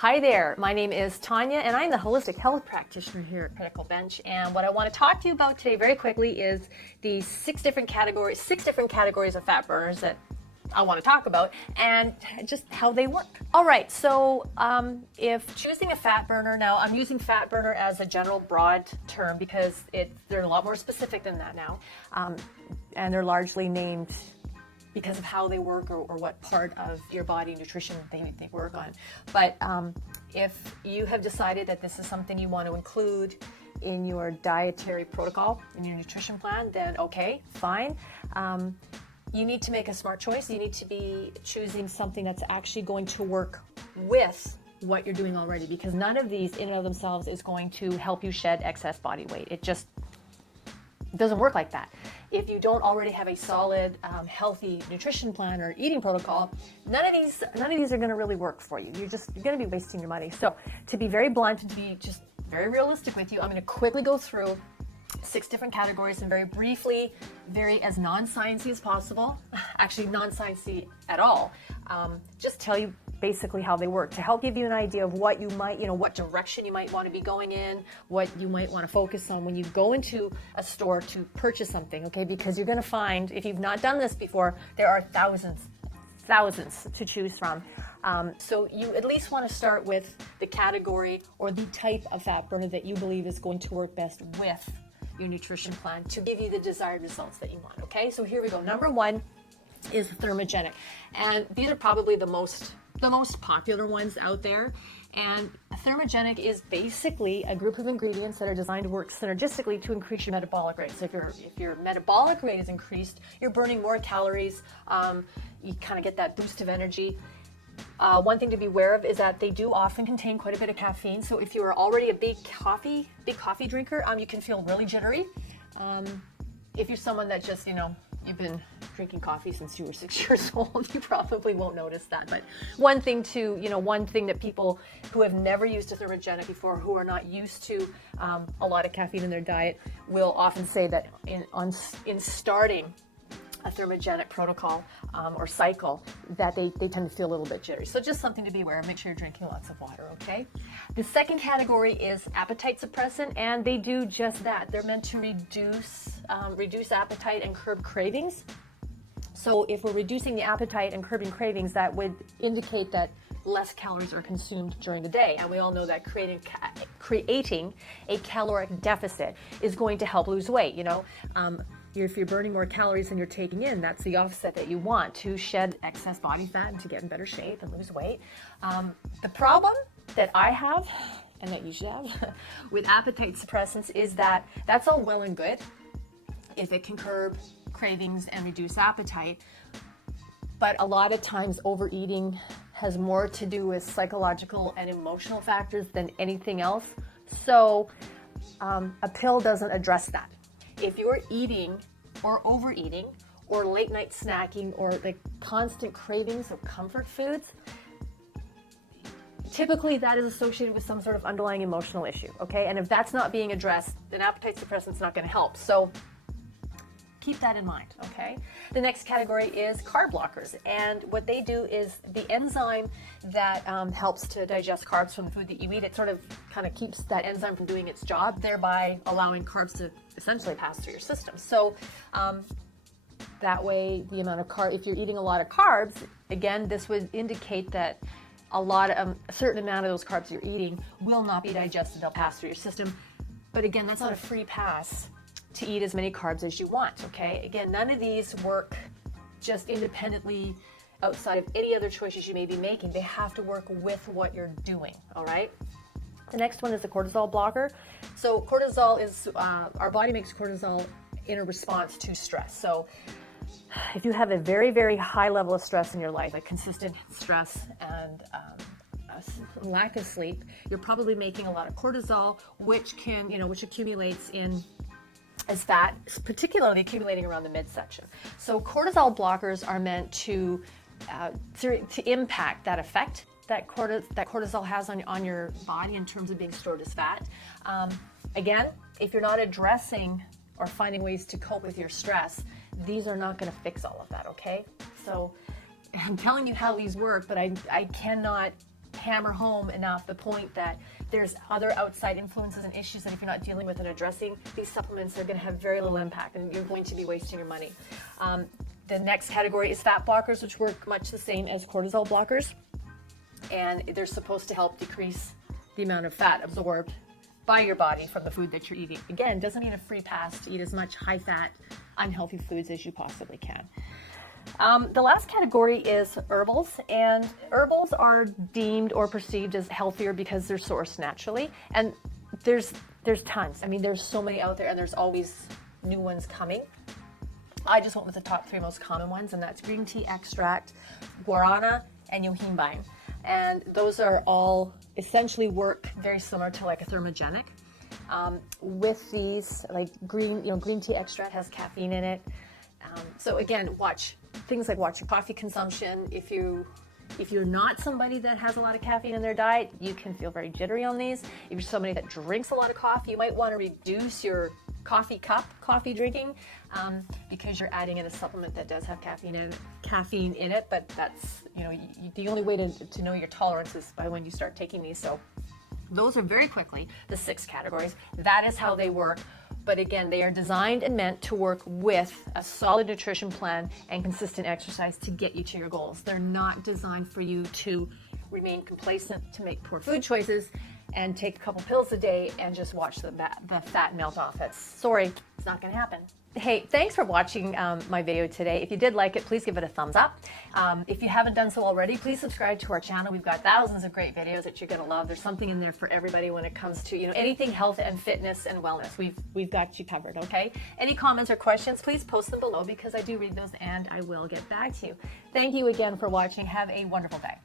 Hi there, my name is Tonya and I'm the holistic health practitioner here at Critical Bench. And what I want to talk to you about today very quickly is the six different categories of fat burners that I want to talk about and just how they work. All right, so if choosing a fat burner, now I'm using fat burner as a general broad term because they're a lot more specific than that now. And they're largely named because of how they work or what part of your body nutrition they work on. But if you have decided that this is something you want to include in your dietary protocol, in your nutrition plan, then okay, fine. You need to make a smart choice. You need to be choosing something that's actually going to work with what you're doing already, because none of these in and of themselves is going to help you shed excess body weight. It just doesn't work like that. If you don't already have a solid, healthy nutrition plan or eating protocol, none of these are going to really work for you. You're going to be wasting your money. So to be very blunt and to be just very realistic with you, I'm going to quickly go through 6 different categories and very briefly, very as non-sciencey as possible, actually non-sciencey at all, just tell you basically how they work to help give you an idea of what you might, what direction you might want to be going in, what you might want to focus on when you go into a store to purchase something, okay? Because you're going to find, if you've not done this before, there are thousands to choose from. So you at least want to start with the category or the type of fat burner that you believe is going to work best with your nutrition plan to give you the desired results that you want, okay? So here we go. Number 1 is Thermogenic. And these are probably the most popular ones out there. And Thermogenic is basically a group of ingredients that are designed to work synergistically to increase your metabolic rate. So if your metabolic rate is increased, you're burning more calories, you kind of get that boost of energy. One thing to be aware of is that they do often contain quite a bit of caffeine. So if you are already a big coffee drinker, you can feel really jittery. If you're someone that just, you've been drinking coffee since you were 6 years old, you probably won't notice that. But one thing that people who have never used a Thermogenic before, who are not used to a lot of caffeine in their diet, will often say that in starting a Thermogenic protocol or cycle, that they tend to feel a little bit jittery. So just something to be aware of. Make sure you're drinking lots of water, okay? The second category is appetite suppressant, and they do just that. They're meant to reduce appetite and curb cravings. So if we're reducing the appetite and curbing cravings, that would indicate that less calories are consumed during the day. And we all know that creating a caloric deficit is going to help lose weight, If you're burning more calories than you're taking in, that's the offset that you want, to shed excess body fat and to get in better shape and lose weight. The problem that I have, and that you should have, with appetite suppressants is that that's all well and good if it can curb cravings and reduce appetite. But a lot of times overeating has more to do with psychological and emotional factors than anything else. So a pill doesn't address that. If you're eating or overeating or late night snacking or the constant cravings of comfort foods, typically that is associated with some sort of underlying emotional issue, okay? And if that's not being addressed, then appetite suppressant's not going to help. So keep that in mind, okay? The next category is carb blockers. And what they do is the enzyme that helps to digest carbs from the food that you eat, it sort of kind of keeps that enzyme from doing its job, thereby allowing carbs to essentially pass through your system. So that way, the amount of if you're eating a lot of carbs, again, this would indicate that a certain amount of those carbs you're eating will not be digested, they'll pass through your system. But again, that's not a free pass to eat as many carbs as you want, okay? Again, none of these work just independently outside of any other choices you may be making. They have to work with what you're doing, all right? The next one is the cortisol blocker. So cortisol is, our body makes cortisol in a response to stress. So if you have a very, very high level of stress in your life, like consistent stress and lack of sleep, you're probably making a lot of cortisol, which accumulates as fat, particularly accumulating around the midsection. So cortisol blockers are meant to impact that effect that cortisol has on your body in terms of being stored as fat. Again, if you're not addressing or finding ways to cope with your stress, these are not going to fix all of that, okay? So I'm telling you how these work, but I cannot hammer home enough the point that there's other outside influences and issues that if you're not dealing with and addressing, these supplements are going to have very little impact and you're going to be wasting your money. The next category is fat blockers, which work much the same as cortisol blockers. And they're supposed to help decrease the amount of fat absorbed by your body from the food that you're eating. Again, doesn't mean a free pass to eat as much high-fat, unhealthy foods as you possibly can. The last category is herbals, and herbals are deemed or perceived as healthier because they're sourced naturally. And there's tons. I mean, there's so many out there, and there's always new ones coming. I just went with the top 3 most common ones, and that's green tea extract, guarana, and yohimbine. And those are all essentially work very similar to like a thermogenic. With these, like green tea extract has caffeine in it. So again, watch things like watch your coffee consumption. If you're not somebody that has a lot of caffeine in their diet, you can feel very jittery on these. If you're somebody that drinks a lot of coffee, you might want to reduce your coffee drinking because you're adding in a supplement that does have caffeine in it. But that's the only way to know your tolerance is by when you start taking these. So those are very quickly the 6 categories. That is how they work. But again, they are designed and meant to work with a solid nutrition plan and consistent exercise to get you to your goals. They're not designed for you to remain complacent, to make poor food choices, and take a couple pills a day and just watch the fat melt off. Sorry, it's not going to happen. Hey, thanks for watching my video today. If you did like it, please give it a thumbs up. If you haven't done so already, please subscribe to our channel. We've got thousands of great videos that you're going to love. There's something in there for everybody when it comes to anything health and fitness and wellness. We've got you covered. Okay. Any comments or questions, please post them below because I do read those and I will get back to you. Thank you again for watching. Have a wonderful day.